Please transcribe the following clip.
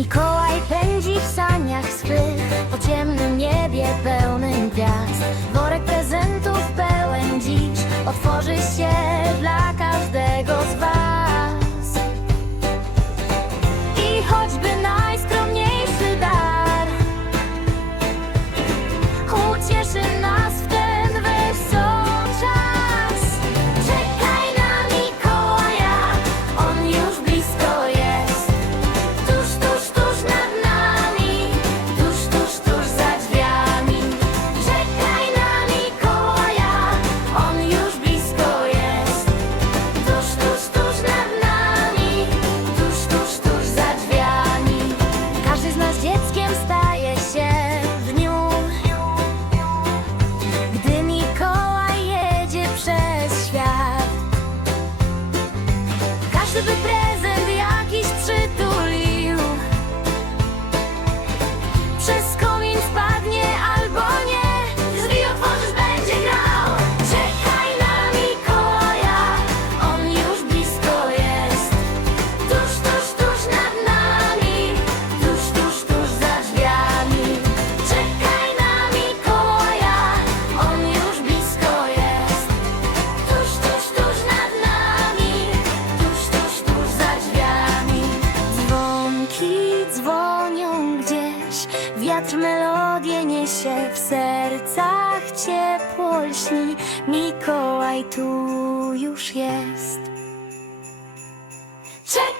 Mikołaj pędzi w saniach swych. disco Wiatr melodię niesie, w sercach ciepło lśni Mikołaj tu już jest Czekaj!